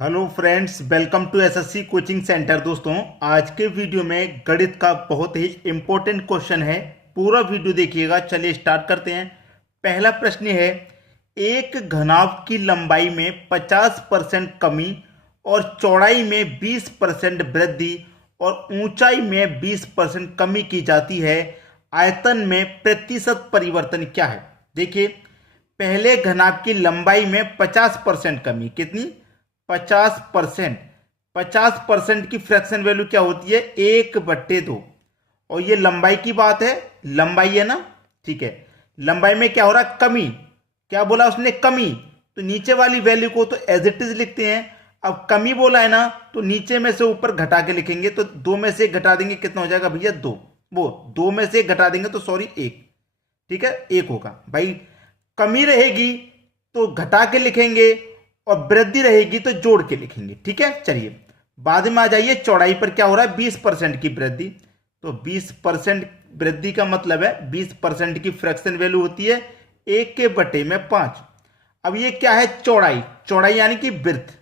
Hello friends, welcome to SSC coaching centre. दोस्तों, आज के वीडियो में गणित का बहुत ही इम्पोर्टेंट क्वेश्चन है। पूरा वीडियो देखिएगा। चलिए स्टार्ट करते हैं। पहला प्रश्न है, एक घनाभ की लंबाई में 50% कमी और चौड़ाई में 20% वृद्धि और ऊंचाई में 20% कमी की जाती है। आयतन में प्रतिशत परिवर्तन क्या है? देखिए, पहले घनाभ की लंबाई में 50% कमी। कितनी? 50%। 50% की फ्रैक्शन वैल्यू क्या होती है? 1/2। और ये लंबाई की बात है, लंबाई है ना। ठीक है, लंबाई में क्या हो रहा है? कमी। क्या बोला उसने? कमी। तो नीचे वाली वैल्यू को तो एज इट इज लिखते हैं। अब कमी बोला है ना, तो नीचे में से ऊपर घटा के लिखेंगे। तो दो में से एक घटा देंगे, कितना हो जाएगा भैया? दो। वो दो में से एक घटा देंगे तो सॉरी, एक। ठीक है, एक होगा भाई। कमी रहेगी तो घटा के लिखेंगे और वृद्धि रहेगी तो जोड़ के लिखेंगे। ठीक है, चलिए बाद में आ जाइए। चौड़ाई पर क्या हो रहा है? 20% की वृद्धि। तो 20% वृद्धि का मतलब है 20% की फ्रैक्शन वैल्यू होती है 1/5। अब ये क्या है? चौड़ाई। चौड़ाई यानी कि वृत्त।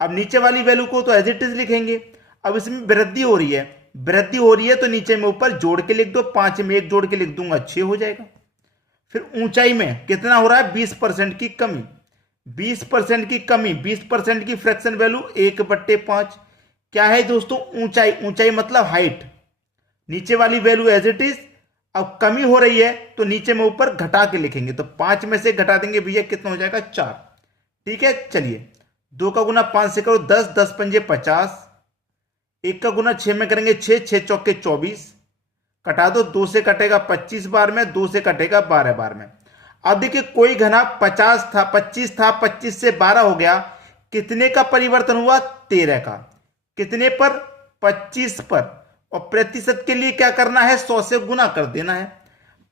अब नीचे वाली वैल्यू को तो एज इट इज लिखेंगे। अब इसमें वृद्धि हो रही है, वृद्धि हो रही है तो नीचे में ऊपर जोड़ के लिख दो। 5 में 1 जोड़ के लिख दूंगा, 6 हो जाएगा। फिर ऊंचाई में कितना हो रहा है? 20% की कमी। 20% की कमी, 20% की फ्रैक्शन वैल्यू 1/5। क्या है दोस्तों? ऊंचाई। ऊंचाई मतलब हाइट। नीचे वाली वैल्यू एज इट इज। अब कमी हो रही है तो नीचे में ऊपर घटा के लिखेंगे। तो 5 में से घटा देंगे भैया, कितना हो जाएगा? 4। ठीक है, चलिए 2 का गुना 5 से करो 10, 10 पंजे 50। 1 का गुना 6 में करेंगे 6, 6 चौके 24। कटा दो, 2 से कटेगा 25 बार में, 2 से कटेगा 12 बार में। अब देखिए, कोई घना 50 था, 25 था, 25 से 12 हो गया। कितने का परिवर्तन हुआ? 13 का। कितने पर? 25 पर। और प्रतिशत के लिए क्या करना है? 100 से गुना कर देना है।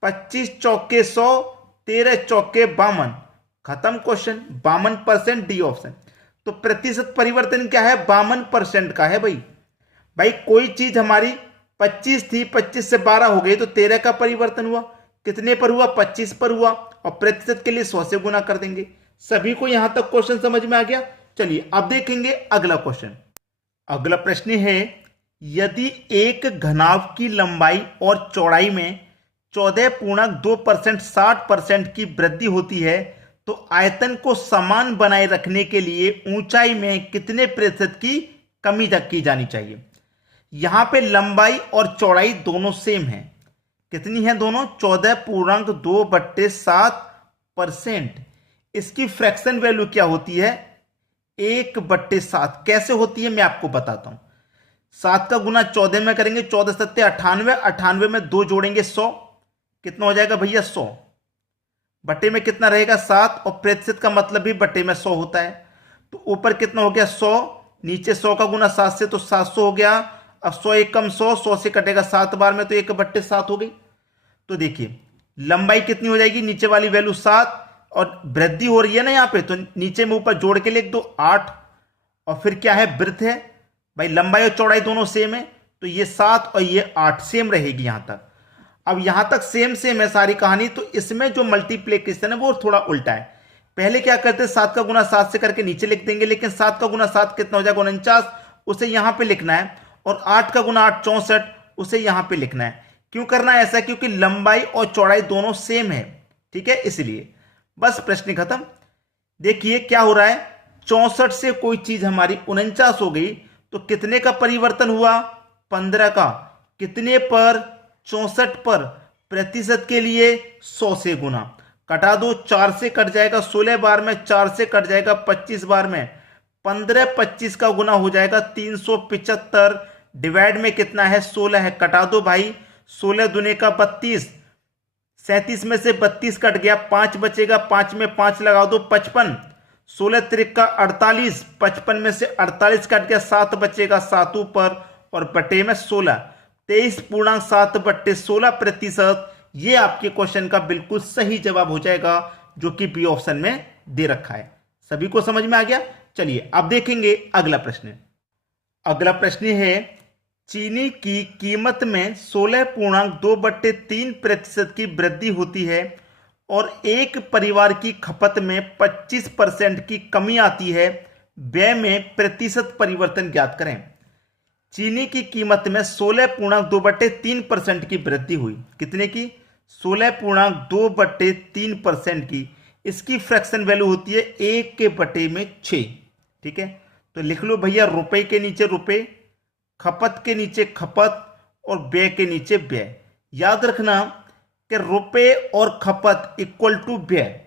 25 चौके 100, 13 चौके 52। खत्म क्वेश्चन। 52%, D option. तो प्रतिशत परिवर्तन क्या है? 52% का है भाई। भाई कोई चीज हमारी 25 थी, 25 से 12 हो गई तो 13 का परिवर्तन हुआ। कितने पर हुआ? 25 पर हुआ। और प्रतिशत के लिए 100 से गुना कर देंगे। सभी को यहां तक क्वेश्चन समझ में आ गया? चलिए अब देखेंगे अगला क्वेश्चन। अगला प्रश्न है, यदि एक घनाभ की लंबाई और चौड़ाई में 14.2% 60% की वृद्धि होती है तो आयतन को समान बनाए रखने के लिए ऊंचाई में कितने प्रतिशत की कमी तक की जानी चाहिए? यहां पे लंबाई और चौड़ाई दोनों सेम है। कितनी है दोनों? 14.2/7%। इसकी फ्रैक्शन वैल्यू क्या होती है? 1/7। कैसे होती है मैं आपको बताता हूं। 7 का गुना 14 में करेंगे, 14 सत्ते 98, 98 में 2 जोड़ेंगे 100। कितना हो जाएगा भैया? 100। बटे में कितना रहेगा? 7। और प्रतिशत का मतलब भी बटे में 100 होता है। तो ऊपर कितना हो गया? 100। नीचे 100 का गुना 7 से तो 700 हो गया। अब 100 एक कम 100, 100 से कटेगा 7 बार में तो 1/7 हो गई। तो देखिए लंबाई कितनी हो जाएगी? नीचे वाली वैल्यू 7 और वृद्धि हो रही है ना यहाँ पे, तो नीचे में ऊपर जोड़ के लिख दो 8। और फिर क्या है? वृत्त है भाई। लंबाई और चौड़ाई दोनों सेम है तो ये 7 और ये 8 सेम रहेगी यहां तक। अब यहां तक सेम सेम है सारी कहानी। तो इसमें जो मल्टीप्लिकेशन है वो थोड़ा उल्टा है। पहले क्या करते हैं? 7 का गुना 7 से करके नीचे लिख देंगे, लेकिन 7 का गुना 7 कितना हो जाएगा? 49। उसे यहां पे लिखना है। और 8 का गुना 8 64, उसे यहां पे लिखना है। क्यों करना है ऐसा? क्योंकि लंबाई और चौड़ाई दोनों सेम है। ठीक है, इसलिए बस प्रश्न खत्म। देखिए क्या हो रहा है? 64 से कोई चीज हमारी 49 हो गई तो कितने का परिवर्तन हुआ? 15 का। कितने पर? 64 पर। प्रतिशत के लिए 100 से गुना। कटा दो, 4 से कट जाएगा 16 बार में, 4 से कट जाएगा 25 बार में। 15 25 का गुना हो जाएगा 375। डिवाइड में कितना है? 16 है। कटा दो भाई, 16 दुने का 32। 37 में से 32 कट गया, 5 बचेगा, 5 में 5 लगा दो 55। 16 त्रिका 48, 55 में से 48 कट गया, 7 बचेगा, 7 ऊपर और बटे में 16। 23.7/16 प्रतिशत। ये आपके क्वेश्चन का बिल्कुल सही जवाब हो जाएगा, जो कि बी ऑप्शन में दे रखा है। सभी को समझ में आ गया? चलिए अब देखेंगे अगला प्रश्न। अगला प्रश्न है, चीनी की कीमत में 16.2/3% की वृद्धि होती है और एक परिवार की खपत में 25% की कमी आती है व्यय में प्रतिशत परिवर्तन ज्ञात करें। चीनी की कीमत में 16.2/3% की वृद्धि हुई। कितने की? 16.2/3% की। इसकी फ्रैक्शन वैल्यू होती है 1/6। ठीक है, तो लिख लो भैया, रुपए के नीचे रुपए, खपत के नीचे खपत और व्यय के नीचे व्यय। याद रखना कि रुपए और खपत इक्वल टू व्यय।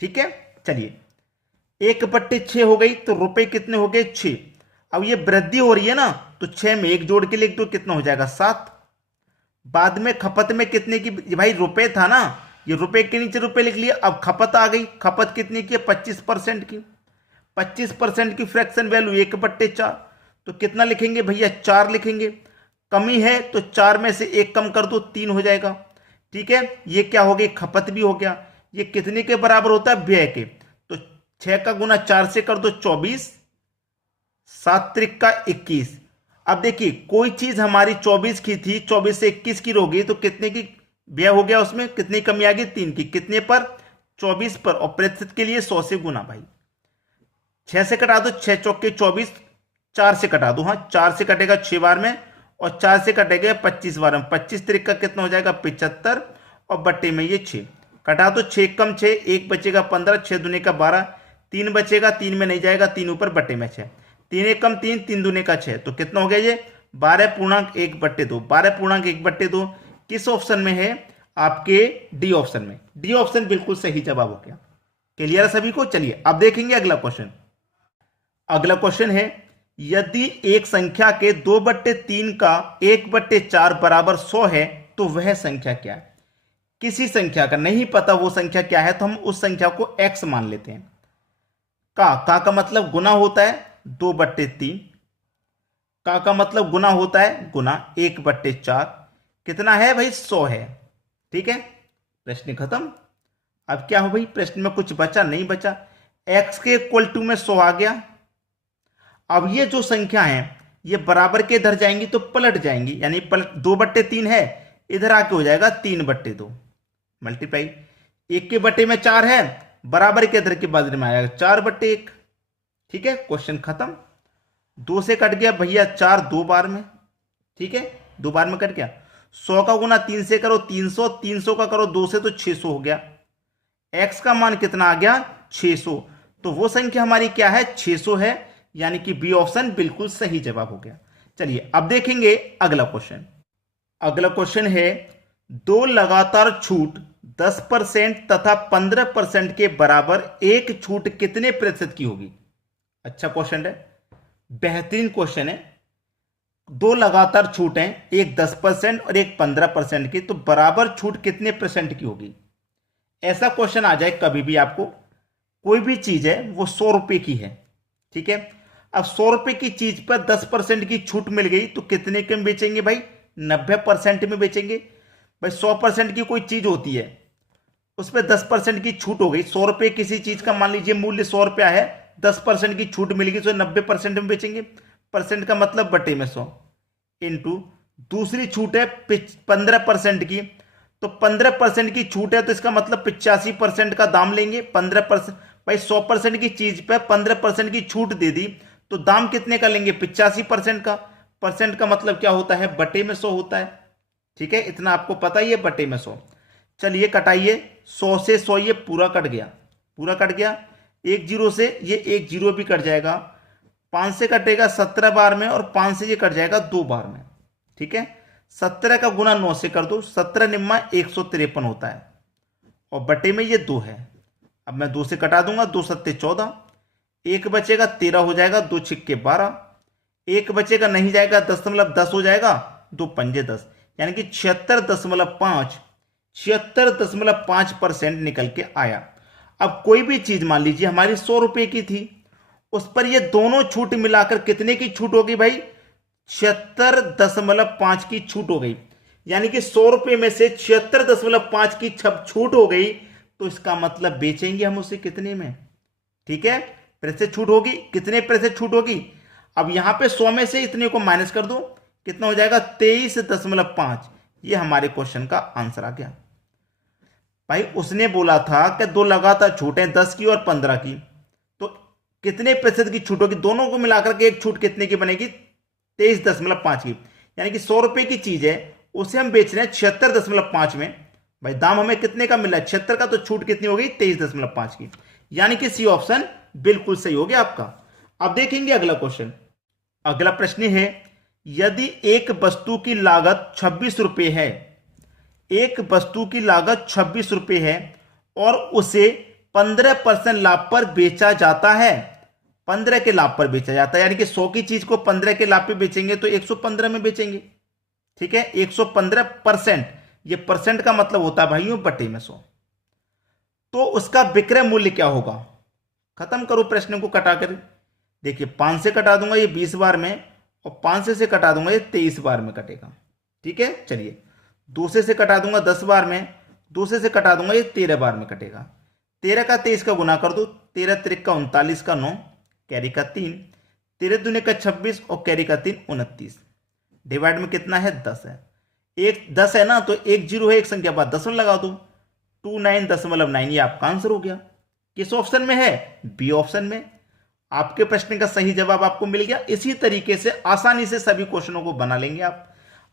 ठीक है, चलिए 1/6 हो गई तो रुपए कितने हो गए? 6। अब ये वृद्धि हो रही है ना, तो 6 में 1 जोड़ के लिख दो, कितना हो जाएगा? 7। बाद में खपत में कितने की? भाई रुपए था ना, ये रुपए के नीचे रुपए लिख लिया। अब खपत आ गई, खपत कितनी की है? 25% की। 25% की फ्रैक्शन वैल्यू 1/4, तो कितना लिखेंगे भैया? 4 लिखेंगे। कमी है तो 4 में से 1 कम कर दो, 3 हो जाएगा। ठीक है, ये क्या हो गई? खपत भी हो गया। ये कितने के बराबर होता है? व्यय के। तो 6 का गुना 4 से कर दो 24, 7 त्रिक का 21। अब देखिए कोई चीज हमारी 24 की थी, 24 से 21 की हो गई, तो कितने की व्यय हो गया? उसमें कितनी कमी आ गई? 3 की। कितने पर? 24 पर। और प्रतिशत के लिए 100 से गुना। भाई 6 से कटा दो, 6 चौके 24, 4 से कटा दो। हाँ, 4 से कटेगा 6 बार में और 4 से कटेगा 25 बार में। 25 त्रिक का कितना हो जाएगा? 75 और बट्टे में ये 6 कटा दो। 6 कम 6, 1 बचेगा 15, 6 दूने का 12, 3 बचेगा, 3 में नहीं जाएगा, 3 ऊपर बट्टे में 6, 3 एक कम 3, 3 दूने का 6, तो कितना हो गया ये? 12.1/2। 12.1/2 किस ऑप्शन में है? आपके डी ऑप्शन में। डी ऑप्शन बिल्कुल सही जवाब हो गया। क्लियर है सभी को? चलिए अब देखेंगे अगला क्वेश्चन। अगला क्वेश्चन है, यदि एक संख्या के 2/3 का 1/4 बराबर 100 है तो वह संख्या क्या है? किसी संख्या का नहीं पता वो संख्या क्या है, तो हम उस संख्या को x मान लेते हैं। का मतलब गुना होता है 2/3, का मतलब गुना होता है गुना 1/4। कितना है भाई? 100 है। ठीक है, प्रश्न खत्म। अब क्या हो भाई? प्रश्न में कुछ बचा नहीं बचा। x के इक्वल टू में 100 आ गया। अब ये जो संख्या है ये बराबर के इधर जाएंगी तो पलट जाएंगी, यानी पलट 2/3 है, इधर आके हो जाएगा 3/2 मल्टीप्लाई। 1 के बटे में 4 है, बराबर के इधर के बदले में आएगा 4/1। ठीक है, क्वेश्चन खत्म। 2 से कट गया भैया 4 2 बार में। ठीक है, 2 बार में कट गया। 100 का गुना 3 से करो 300, 300 का करो 2 से तो 600 हो गया। x का मान कितना आ गया? 600। तो वो संख्या हमारी क्या है? 600 है, यानी कि बी ऑप्शन बिल्कुल सही जवाब हो गया। चलिए अब देखेंगे अगला क्वेश्चन। अगला क्वेश्चन है, 2 लगातार छूट 10% तथा 15% के बराबर एक छूट कितने प्रतिशत की होगी? अच्छा क्वेश्चन है, बेहतरीन क्वेश्चन है। 2 लगातार छूट हैं, एक 10% और एक 15% की, तो बराबर छूट कितने परसेंट की होगी? ऐसा क्वेश्चन आ जाए कभी भी आपको, कोई भी चीज है वो 100 रुपए की है। ठीक है, अब 100 रुपए की चीज पर 10% की छूट मिल गई तो कितने के में बेचेंगे भाई? 90% में बेचेंगे। भाई 100% की कोई चीज होती है, उस पर 10% की छूट हो गई। 100 रुपए किसी चीज का मान लीजिए मूल्य 100 रुपया है, 10% की छूट मिल गई तो 90% में बेचेंगे। परसेंट का मतलब बटे में 100 इंटू दूसरी छूट है 15% की, तो 15% की छूट है तो इसका मतलब 85% का दाम लेंगे। 15%, भाई 100% की चीज पे 15% की छूट दे दी तो दाम कितने का लेंगे? 85% का। परसेंट का मतलब क्या होता है? बटे में 100 होता है। ठीक है, इतना आपको पता ही है, बटे में 100। चलिए कटाइए, 100 से 100 ये पूरा कट गया, पूरा कट गया। 1 जीरो से ये 1 जीरो भी कट जाएगा। 5 से कटेगा 17 बार में और 5 से ये कट जाएगा 2 बार में। ठीक है, 17 का गुना 9 से कर दो, 17 निम्मा 153 होता है और बटे में ये 2 है। अब मैं 2 से कटा दूंगा, 2 सत्ते 14, 1 बचेगा 13 हो जाएगा, 2 छिक्के 12, 1 बचेगा नहीं जाएगा 10 हो जाएगा, 2 पंजे 10, यानी कि 76.5% निकल के आया। अब कोई भी चीज मान लीजिए हमारी 100 रुपए की थी, उस पर ये दोनों छूट मिलाकर कितने की छूट होगी भाई? 76.5 की छूट हो गई, यानी कि 100 रुपए में से 76.5 की छूट हो गई, तो इसका मतलब बेचेंगे हम उसे कितने में? ठीक है, प्रतिशत छूट होगी, कितने प्रतिशत छूट होगी? अब यहां पे 100 में से इतने को माइनस कर दो, कितना हो जाएगा? 23.5। ये हमारे क्वेश्चन का आंसर आ गया। भाई उसने बोला था कि 2 लगातार छूट है 10 की और 15 की, तो कितने प्रतिशत की छूट होगी, दोनों को मिलाकर के एक छूट कितने की बनेगी, 23.5 की। यानी कि 100 रुपए की चीज है, उसे हम बेच रहे हैं 76.5 में। भाई दाम हमें कितने का मिल रहा है, 76 का, तो छूट कितनी होगी, 23.5 की। यानी कि सी ऑप्शन बिल्कुल सही हो गया आपका। अब देखेंगे अगला क्वेश्चन। अगला प्रश्न है, यदि एक वस्तु की लागत 26 रुपए है, एक वस्तु की लागत 26 रुपए है और उसे 15% लाभ पर बेचा जाता है, 15 के लाभ पर बेचा जाता है, यानी कि 100 की चीज को 15 के लाभ पे बेचेंगे तो 115 में बेचेंगे। ठीक है, 115%, ये परसेंट का मतलब होता है भाइयों बटे में 100। तो उसका विक्रय मूल्य क्या होगा। खत्म करो प्रश्न को कटाकर। देखिए 5 से कटा दूंगा ये 20 बार में, और 5 से कटा दूंगा ये 23 बार में कटेगा। ठीक है, चलिए 2 से कटा दूंगा 10 बार में, 2 से कटा दूंगा ये 13 बार में कटेगा। 13 का 23 का गुना कर दो, 13 त्रिक का 39 का 9, कैरी का 3, 13 दूने का 26 और कैरी का 3 29। डिवाइड में कितना है, 10 है। एक 10 है ना, तो एक जीरो है, एक संख्या बाद 10 लगा दो, 29.9, ये आपका आंसर हो गया। किस ऑप्शन में है, बी ऑप्शन में। आपके प्रश्न का सही जवाब आपको मिल गया। इसी तरीके से आसानी से सभी क्वेश्चनों को बना लेंगे आप।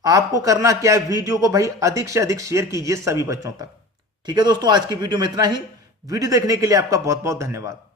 आपको करना क्या है, वीडियो को भाई अधिक से अधिक शेयर कीजिए सभी बच्चों तक। ठीक है दोस्तों, आज की वीडियो में इतना ही। वीडियो देखने के लिए आपका बहुत बहुत धन्यवाद।